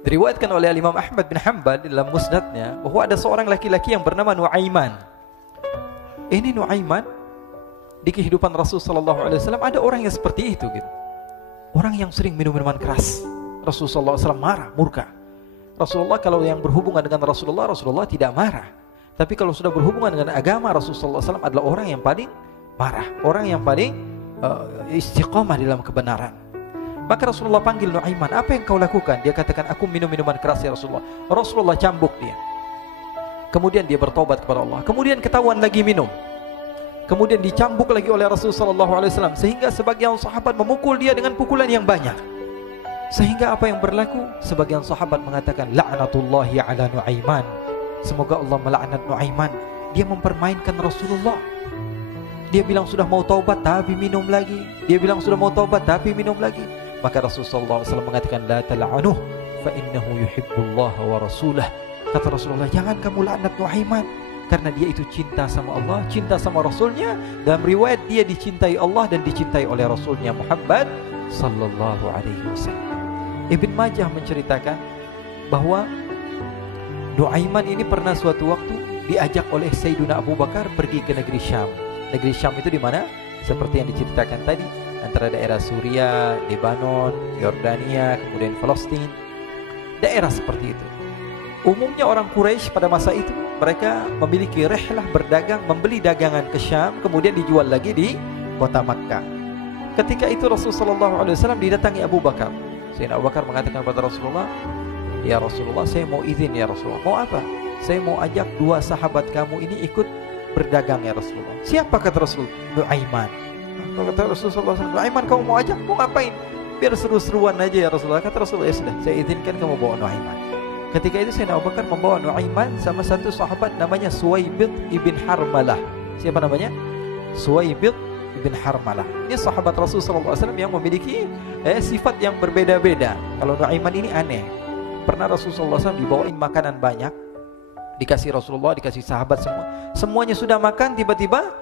Diriwayatkan oleh Imam Ahmad bin Hanbal dalam musnadnya bahwa ada seorang laki-laki yang bernama Nuaiman. Ini Nuaiman di kehidupan Rasul sallallahu alaihi wasallam ada orang yang seperti itu gitu. Orang yang sering minum minuman keras. Rasulullah SAW marah, murka. Rasulullah kalau yang berhubungan dengan Rasulullah tidak marah. Tapi kalau sudah berhubungan dengan agama, Rasulullah SAW adalah orang yang paling marah, orang yang paling istiqamah dalam kebenaran. Maka Rasulullah panggil Nuaiman, apa yang kau lakukan? Dia katakan, aku minum minuman keras ya Rasulullah. Rasulullah cambuk dia. Kemudian dia bertobat kepada Allah. Kemudian ketahuan lagi minum. Kemudian dicambuk lagi oleh Rasulullah SAW, sehingga sebagian sahabat memukul dia dengan pukulan yang banyak. Sehingga apa yang berlaku? Sebagian sahabat mengatakan, la'natullahi ala Nuaiman. Semoga Allah melaknat Nuaiman. Dia mempermainkan Rasulullah. Dia bilang sudah mau taubat tapi minum lagi. Dia bilang sudah mau taubat tapi minum lagi. Maka Rasulullah SAW mengatakan, la tal'anuh fa innahu yuhibbullah wa rasulah. Kata Rasulullah, jangan kamu laknat Nuaiman, karena dia itu cinta sama Allah, cinta sama Rasulnya. Dalam riwayat dia dicintai Allah dan dicintai oleh Rasulnya Muhammad sallallahu alaihi wasallam. Ibn Majah menceritakan bahwa Nuaiman ini pernah suatu waktu diajak oleh Sayyidina Abu Bakar pergi ke negeri Syam. Negeri Syam itu di mana? Seperti yang diceritakan tadi, antara daerah Suriah, Lebanon, Yordania, kemudian Palestina. Daerah seperti itu. Umumnya orang Quraisy pada masa itu mereka memiliki rihlah berdagang, membeli dagangan ke Syam, kemudian dijual lagi di kota Makkah. Ketika itu Rasulullah SAW didatangi Abu Bakar. Sayyidina Abu Bakar mengatakan kepada Rasulullah, ya Rasulullah, saya mau izin ya Rasulullah. Mau apa? Saya mau ajak dua sahabat kamu ini ikut berdagang ya Rasulullah. Siapa kata Rasul? Nuaiman. Kata Rasulullah SAW, Nuaiman kamu mau ajak? Mau ngapain? Biar seru-seruan aja ya Rasulullah. Kata Rasulullah, ya sudah, saya izinkan kamu bawa Nuaiman. Ketika itu Sayyidina Abu Bakar membawa Nuaiman sama satu sahabat namanya Suwaibid ibn Harmalah. Siapa namanya? Suwaibid ibn Harmalah. Ini sahabat Rasulullah SAW yang memiliki sifat yang berbeda-beda. Kalau Nuaiman ini aneh. Pernah Rasulullah SAW dibawain makanan banyak, dikasih Rasulullah, dikasih sahabat semua. Semuanya sudah makan, tiba-tiba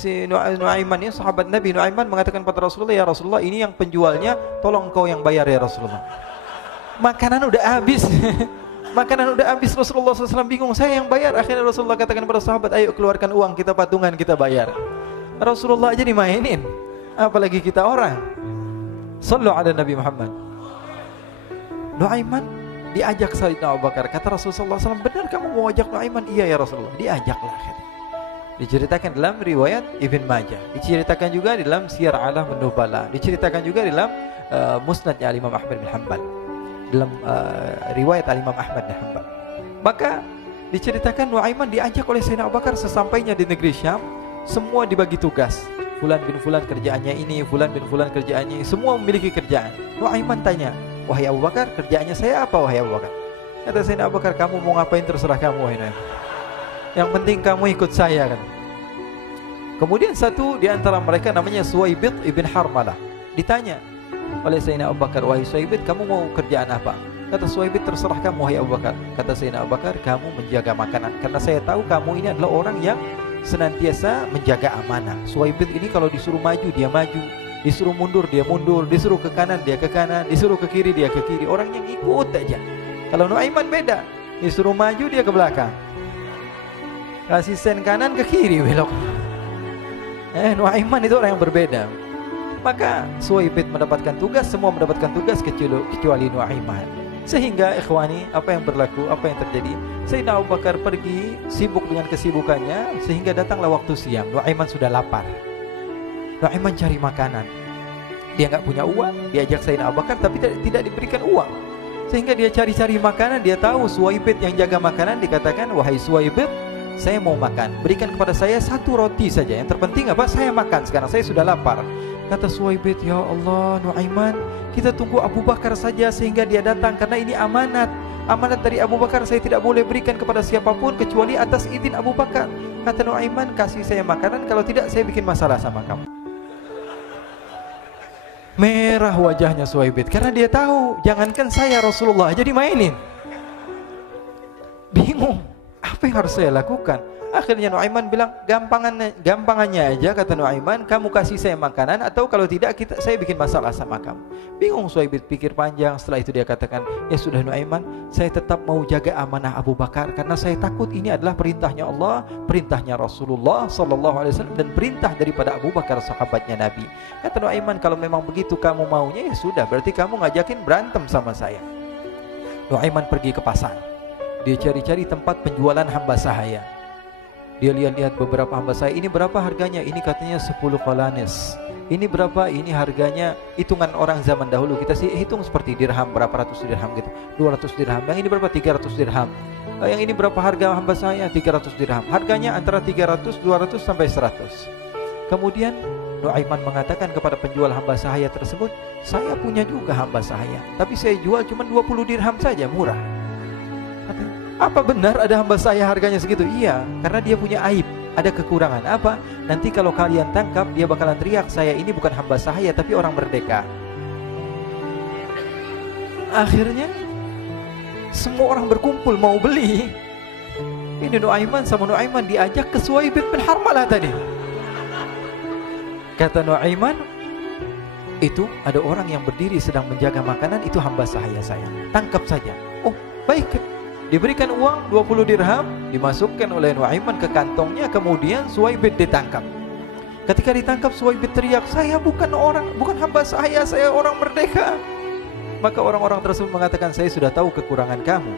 si Nuaiman ini, sahabat Nabi Nuaiman mengatakan kepada Rasulullah, ya Rasulullah, ini yang penjualnya, tolong engkau yang bayar ya Rasulullah. Makanan udah habis. Makanan udah habis, Rasulullah SAW bingung, saya yang bayar. Akhirnya Rasulullah katakan kepada sahabat, ayo keluarkan uang, kita patungan, kita bayar. Rasulullah aja dimainin, apalagi kita orang. Sallu ala Nabi Muhammad. Nuaiman diajak Sayyidina Abu Bakar. Kata Rasulullah SAW, benar kamu mau ajak Nuaiman? Iya ya Rasulullah. Diajaklah akhirnya. Diceritakan dalam riwayat Ibn Majah, diceritakan juga dalam Siyar A'lam An-Nubala, diceritakan juga dalam musnadnya Imam Ahmad bin Hanbal, dalam riwayat Imam Ahmad bin Hanbal. Maka diceritakan Nuaiman diajak oleh Sayyidina Abu Bakar. Sesampainya di negeri Syam, semua dibagi tugas. Fulan bin Fulan kerjaannya ini, Fulan bin Fulan kerjaannya ini, semua memiliki kerjaan. Nuaiman tanya, wahai Abu Bakar, kerjaannya saya apa wahai Abu Bakar? Kata Sayyidina Abu Bakar, kamu mau ngapain terserah kamu wahai Nuaiman. Yang penting kamu ikut saya kan. Kemudian satu di antara mereka namanya Suwaibid ibn Harmalah ditanya oleh Sayyidina Abu Bakar, wahai Suwaibid, kamu mau kerjaan apa? Kata Suwaibid, terserah kamu wahai Abu Bakar. Kata Sayyidina Abu Bakar, kamu menjaga makanan, karena saya tahu kamu ini adalah orang yang senantiasa menjaga amanah. Suwaibid ini kalau disuruh maju dia maju, disuruh mundur dia mundur, disuruh ke kanan dia ke kanan, disuruh ke kiri dia ke kiri. Orang yang ikut aja. Kalau Nuaiman beda, disuruh maju dia ke belakang, kasih sen kanan ke kiri belok. Nuaiman itu orang yang berbeda. Maka Suwaibid mendapatkan tugas, semua mendapatkan tugas kecuali Nuaiman. Sehingga ikhwani, apa yang berlaku, apa yang terjadi? Sayyidina Abu Bakar pergi sibuk dengan kesibukannya, sehingga datanglah waktu siang. Nuaiman sudah lapar. Nuaiman cari makanan. Dia nggak punya uang, diajak Sayyidina Abu Bakar tapi tidak diberikan uang. Sehingga dia cari-cari makanan, dia tahu Suwaibid yang jaga makanan, dikatakan, wahai Suwaibid, saya mau makan, berikan kepada saya satu roti saja. Yang terpenting apa? Saya makan sekarang, saya sudah lapar. Kata Suwaibid, ya Allah Nuaiman, kita tunggu Abu Bakar saja sehingga dia datang, karena ini amanat. Amanat dari Abu Bakar, saya tidak boleh berikan kepada siapapun kecuali atas izin Abu Bakar. Kata Nuaiman, kasih saya makanan, kalau tidak saya bikin masalah sama kamu. Merah wajahnya Suwaibid, karena dia tahu, jangankan saya, Rasulullah aja dimainin. Bingung, apa yang harus saya lakukan? Akhirnya Nuaiman bilang, gampangannya aja, kata Nuaiman, kamu kasih saya makanan, atau kalau tidak saya bikin masalah sama kamu. Bingung Suhaib pikir panjang. Setelah itu dia katakan, ya sudah Nuaiman, saya tetap mau jaga amanah Abu Bakar, karena saya takut ini adalah perintahnya Allah, perintahnya Rasulullah SAW, dan perintah daripada Abu Bakar, sahabatnya Nabi. Kata Nuaiman, kalau memang begitu kamu maunya, ya sudah, berarti kamu ngajakin berantem sama saya. Nuaiman pergi ke pasar. Dia cari-cari tempat penjualan hamba sahaya. Dia lihat-lihat beberapa hamba sahaya. Ini berapa harganya? Ini katanya 10 qalanis. Ini berapa? Ini harganya, hitungan orang zaman dahulu, kita sih hitung seperti dirham, berapa ratus dirham gitu, 200 dirham. Yang ini berapa? 300 dirham. Yang ini berapa harga hamba sahaya? 300 dirham. Harganya antara 300, 200 sampai 100. Kemudian Nuaiman mengatakan kepada penjual hamba sahaya tersebut, saya punya juga hamba sahaya, tapi saya jual cuma 20 dirham saja, murah. Katanya, apa benar ada hamba saya harganya segitu? Iya, karena dia punya aib, ada kekurangan. Apa? Nanti kalau kalian tangkap, dia bakalan teriak, saya ini bukan hamba sahaya tapi orang merdeka. Akhirnya semua orang berkumpul mau beli. Ini Nuaiman sama Nuaiman diajak ke Suhaib bin Harmalah tadi. Kata Nuaiman, itu ada orang yang berdiri sedang menjaga makanan, itu hamba sahaya saya, tangkap saja. Oh baik. Diberikan uang 20 dirham, dimasukkan oleh Nuaiman ke kantongnya, kemudian Suhaib ditangkap. Ketika ditangkap, Suhaib teriak, saya bukan hamba saya orang merdeka. Maka orang-orang tersebut mengatakan, saya sudah tahu kekurangan kamu.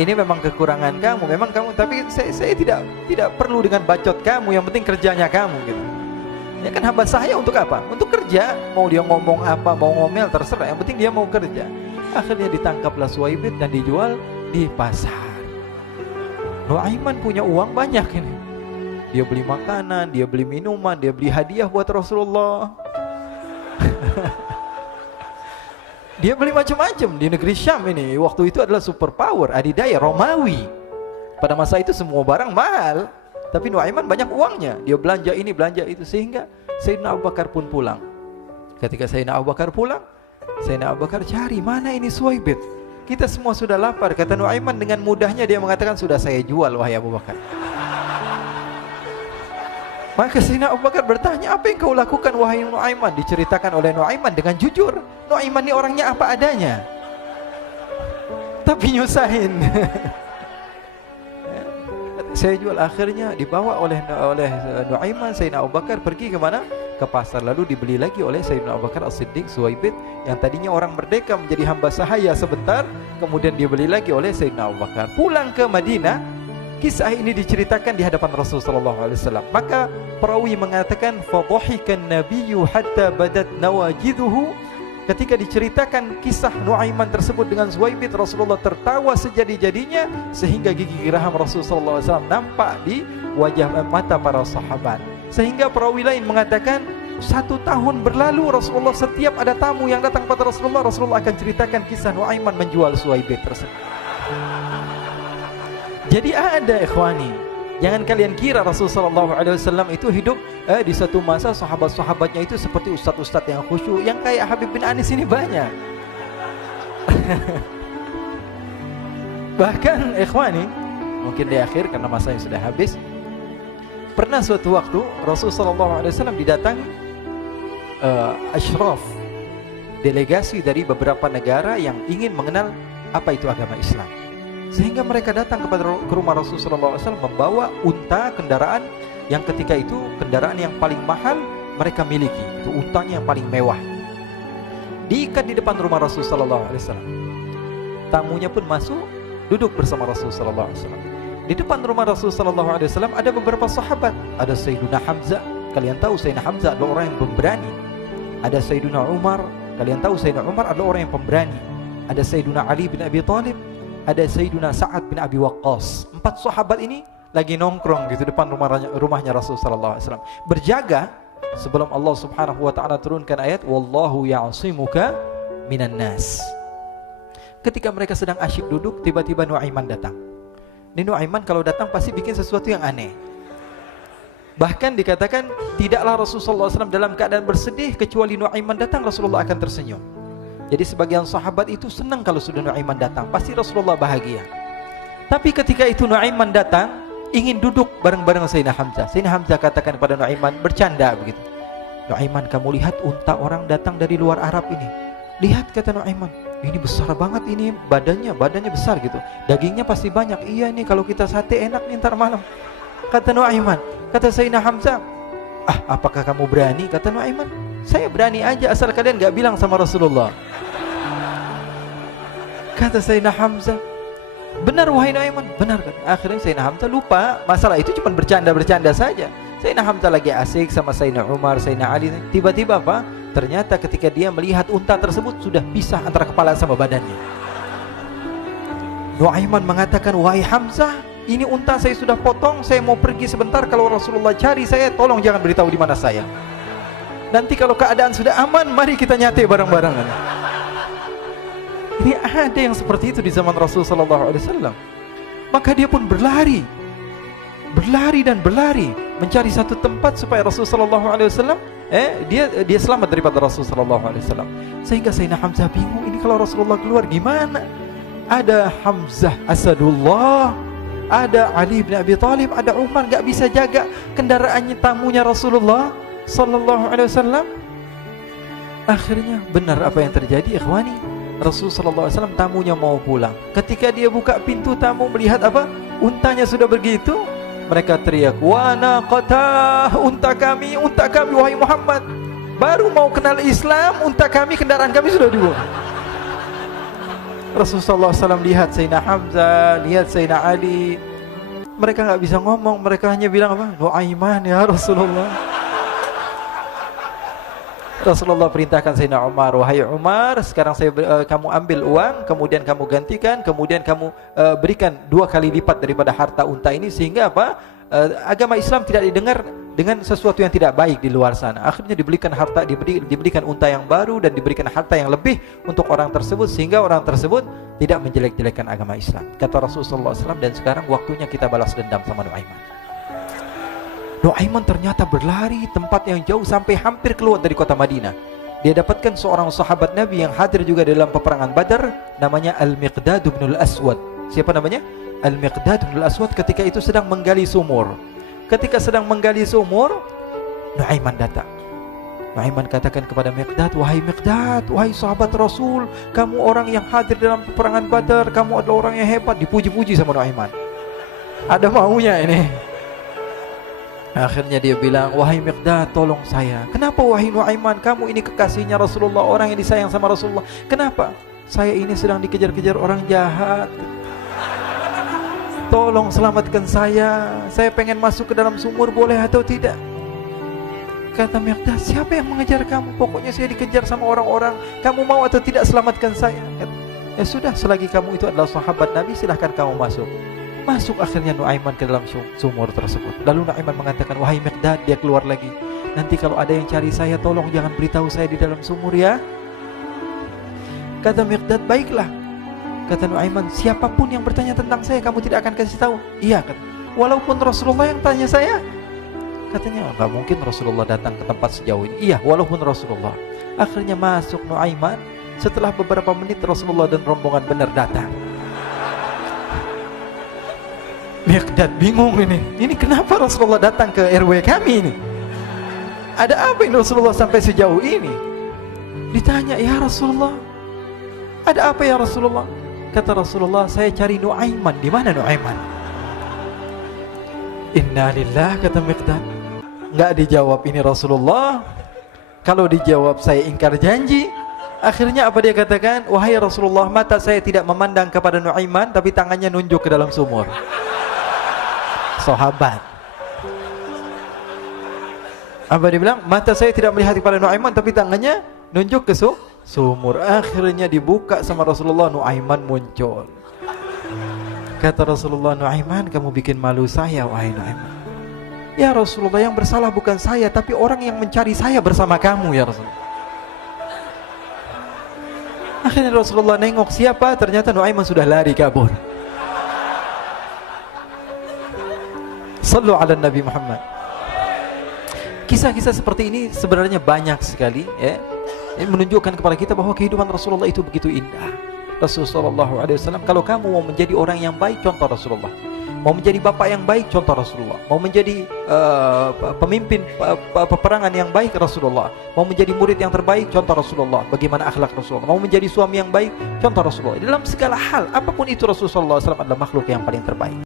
Ini memang kekurangan kamu, memang kamu, tapi saya tidak perlu dengan bacot kamu, yang penting kerjanya kamu gitu. Ya kan hamba saya untuk apa? Untuk kerja. Mau dia ngomong apa, mau ngomel terserah, yang penting dia mau kerja. Akhirnya ditangkaplah Suhaib dan dijual di pasar. Nuaiman punya uang banyak ini. Dia beli makanan, dia beli minuman, dia beli hadiah buat Rasulullah. Dia beli macam-macam di negeri Syam ini. Waktu itu adalah superpower, adidaya Romawi. Pada masa itu semua barang mahal, tapi Nuaiman banyak uangnya. Dia belanja ini, belanja itu, sehingga Sayyidina Abu Bakar pun pulang. Ketika Sayyidina Abu Bakar pulang, Sayyidina Abu Bakar cari, mana ini Suhaib? Kita semua sudah lapar. Kata Nuaiman dengan mudahnya dia mengatakan, sudah saya jual wahai Abu Bakar. Maka Sayyidina Abu Bakar bertanya, apa yang kau lakukan wahai Nuaiman? Diceritakan oleh Nuaiman dengan jujur. Nuaiman ini orangnya apa adanya, tapi nyusahin. Saya jual. Akhirnya dibawa oleh Nuaiman, Sayyidina Abu Bakar pergi ke mana? Ke pasar. Lalu dibeli lagi oleh Sayyidina Abu Bakar As-Siddiq Suhaib, yang tadinya orang merdeka menjadi hamba sahaya sebentar, kemudian dibeli lagi oleh Sayyidina Abu Bakar. Pulang ke Madinah, kisah ini diceritakan di hadapan Rasulullah SAW. Maka perawi mengatakan, fadhahikan nabiyyu hatta badat nawajiduhu. Ketika diceritakan kisah Nuaiman tersebut dengan Suhaib, Rasulullah tertawa sejadi-jadinya sehingga gigi geraham Rasulullah SAW nampak di wajah mata para sahabat. Sehingga perawi lain mengatakan, 1 tahun berlalu Rasulullah, setiap ada tamu yang datang pada Rasulullah, Rasulullah akan ceritakan kisah Nuaiman menjual Suhaib tersebut. Jadi ada ikhwani, jangan kalian kira Rasulullah SAW itu hidup di satu masa sahabat-sahabatnya itu seperti ustadz-ustadz yang khusyuk, yang kayak Habib bin Anis ini banyak. Bahkan ikhwani, mungkin di akhir karena masanya sudah habis, pernah suatu waktu Rasulullah SAW didatangi asyraf, delegasi dari beberapa negara yang ingin mengenal apa itu agama Islam. Sehingga mereka datang ke rumah Rasulullah SAW membawa unta, kendaraan yang ketika itu kendaraan yang paling mahal mereka miliki. Itu untanya yang paling mewah. Diikat di depan rumah Rasulullah SAW. Tamunya pun masuk, duduk bersama Rasulullah SAW. Di depan rumah Rasulullah SAW ada beberapa sahabat. Ada Sayyiduna Hamzah. Kalian tahu Sayyidina Hamzah adalah orang yang pemberani. Ada Sayyiduna Umar. Kalian tahu Sayyidina Umar adalah orang yang pemberani. Ada Sayyiduna Ali bin Abi Thalib. Ada Sayyiduna Sa'ad bin Abi Waqqas. 4 sahabat ini lagi nongkrong gitu depan rumahnya Rasulullah SAW, berjaga sebelum Allah Subhanahu wa taala turunkan ayat wallahu ya'simuka minan nas. Ketika mereka sedang asyik duduk, tiba-tiba Nuaiman datang. Ini Nuaiman kalau datang pasti bikin sesuatu yang aneh. Bahkan dikatakan tidaklah Rasulullah SAW dalam keadaan bersedih, kecuali Nuaiman datang Rasulullah akan tersenyum. Jadi sebagian sahabat itu senang kalau sudah Nuaiman datang, pasti Rasulullah bahagia. Tapi ketika itu Nuaiman datang, ingin duduk bareng-bareng Sayyidina Hamzah. Sayyidina Hamzah katakan kepada Nuaiman, bercanda begitu. Nuaiman, kamu lihat unta orang datang dari luar Arab ini. Lihat, kata Nuaiman, ini besar banget ini, badannya besar gitu. Dagingnya pasti banyak. Iya nih, kalau kita sate enak nih ntar malam. Kata Nuaiman. Kata Sayyidina Hamzah, apakah kamu berani? Kata Nuaiman, saya berani aja asal kalian gak bilang sama Rasulullah. Kata Sayyidina Hamzah, benar wahai Nuaiman, benar kan? Akhirnya Sayyidina Hamzah lupa masalah itu, cuma bercanda-bercanda saja. Sayyidina Hamzah lagi asik sama Sayyidina Umar, Sayyidina Ali. Tiba-tiba apa? Ternyata ketika dia melihat unta tersebut sudah pisah antara kepala sama badannya. Nuaiman mengatakan, wahai Hamzah, ini unta saya sudah potong, saya mau pergi sebentar. Kalau Rasulullah cari saya, tolong jangan beritahu di mana saya. Nanti kalau keadaan sudah aman, mari kita nyate bareng-barengan. Ini ada yang seperti itu di zaman Rasulullah SAW. Maka dia pun berlari dan berlari mencari satu tempat supaya Rasulullah SAW dia selamat daripada Rasulullah SAW. Sehingga Sayyidina Hamzah bingung, ini kalau Rasulullah keluar gimana? Ada Hamzah Asadullah, ada Ali bin Abi Thalib, ada Umar, gak bisa jaga kendaraannya, tamunya Rasulullah Sallallahu Alaihi Wasallam. Akhirnya benar apa yang terjadi, ikhwani. Rasulullah SAW tamunya mau pulang. Ketika dia buka pintu tamu melihat apa? Untanya sudah begitu. Mereka teriak, wa naqatah, unta kami wahai Muhammad. Baru mau kenal Islam, unta kami, kendaraan kami sudah dibuang. Rasulullah SAW lihat Sayyidina Hamzah, lihat Sayyidina Ali. Mereka gak bisa ngomong, mereka hanya bilang apa? Nuaiman ya Rasulullah. Rasulullah perintahkan Sayyidina Umar, wahai Umar, sekarang kamu ambil uang, kemudian kamu gantikan, kemudian kamu berikan 2 kali lipat daripada harta unta ini, sehingga apa? Agama Islam tidak didengar dengan sesuatu yang tidak baik di luar sana. Akhirnya diberikan harta, diberikan unta yang baru dan diberikan harta yang lebih untuk orang tersebut, sehingga orang tersebut tidak menjelek-jelekan agama Islam. Kata Rasulullah SAW, dan sekarang waktunya kita balas dendam sama Nuaiman. Nuaiman ternyata berlari tempat yang jauh sampai hampir keluar dari kota Madinah. Dia dapatkan seorang sahabat Nabi yang hadir juga dalam peperangan Badar, namanya Al-Miqdad bin Al-Aswad. Siapa namanya? Al-Miqdad bin Al-Aswad ketika itu sedang menggali sumur. Ketika sedang menggali sumur, Nuaiman datang. Nuaiman katakan kepada Miqdad, wahai Miqdad, wahai sahabat Rasul, kamu orang yang hadir dalam peperangan Badar, kamu adalah orang yang hebat. Dipuji-puji sama Nuaiman. Ada maunya ini. Akhirnya dia bilang, wahai Miqdad, tolong saya. Kenapa wahai Nuaiman? Kamu ini kekasihnya Rasulullah, orang yang disayang sama Rasulullah. Kenapa? Saya ini sedang dikejar-kejar orang jahat. Tolong selamatkan saya. Saya pengen masuk ke dalam sumur, boleh atau tidak? Kata Miqdad, siapa yang mengejar kamu? Pokoknya saya dikejar sama orang-orang. Kamu mau atau tidak selamatkan saya? Ya sudah, selagi kamu itu adalah sahabat Nabi, silahkan kamu masuk. Masuk akhirnya Nuaiman ke dalam sumur tersebut. Lalu Nuaiman mengatakan, wahai Miqdad, dia keluar lagi. Nanti kalau ada yang cari saya, tolong jangan beritahu saya di dalam sumur ya. Kata Miqdad, baiklah. Kata Nuaiman, siapapun yang bertanya tentang saya, kamu tidak akan kasih tahu? Iya, kata. Walaupun Rasulullah yang tanya saya? Katanya, enggak mungkin Rasulullah datang ke tempat sejauh ini. Iya, walaupun Rasulullah. Akhirnya masuk Nuaiman. Setelah beberapa menit Rasulullah dan rombongan benar datang. Miqdad bingung ini. Ini kenapa Rasulullah datang ke RW kami ini? Ada apa ini Rasulullah sampai sejauh ini? Ditanya, ya Rasulullah, ada apa ya Rasulullah? Kata Rasulullah, saya cari Nuaiman. Di mana Nuaiman? Inna lillah, kata Miqdad. Enggak dijawab ini Rasulullah. Kalau dijawab saya ingkar janji. Akhirnya apa dia katakan? Wahai Rasulullah, mata saya tidak memandang kepada Nuaiman, tapi tangannya nunjuk ke dalam sumur. Sahabat. Apa dia bilang? Mata saya tidak melihat kepada Nuaiman, tapi tangannya nunjuk ke sumur. Akhirnya dibuka sama Rasulullah, Nuaiman muncul. Kata Rasulullah, Nuaiman, kamu bikin malu saya, wahai Nuaiman. Ya Rasulullah, yang bersalah bukan saya, tapi orang yang mencari saya bersama kamu ya Rasulullah. Akhirnya Rasulullah nengok siapa, ternyata Nuaiman sudah lari kabur. Sallu ala Nabi Muhammad. Kisah-kisah seperti ini sebenarnya banyak sekali ya. Ini menunjukkan kepada kita bahwa kehidupan Rasulullah itu begitu indah. Rasulullah SAW, kalau kamu mau menjadi orang yang baik, contoh Rasulullah. Mau menjadi bapak yang baik, contoh Rasulullah. Mau menjadi pemimpin peperangan yang baik, Rasulullah. Mau menjadi murid yang terbaik, contoh Rasulullah. Bagaimana akhlak Rasulullah. Mau menjadi suami yang baik, contoh Rasulullah. Dalam segala hal, apapun itu, Rasulullah SAW adalah makhluk yang paling terbaik.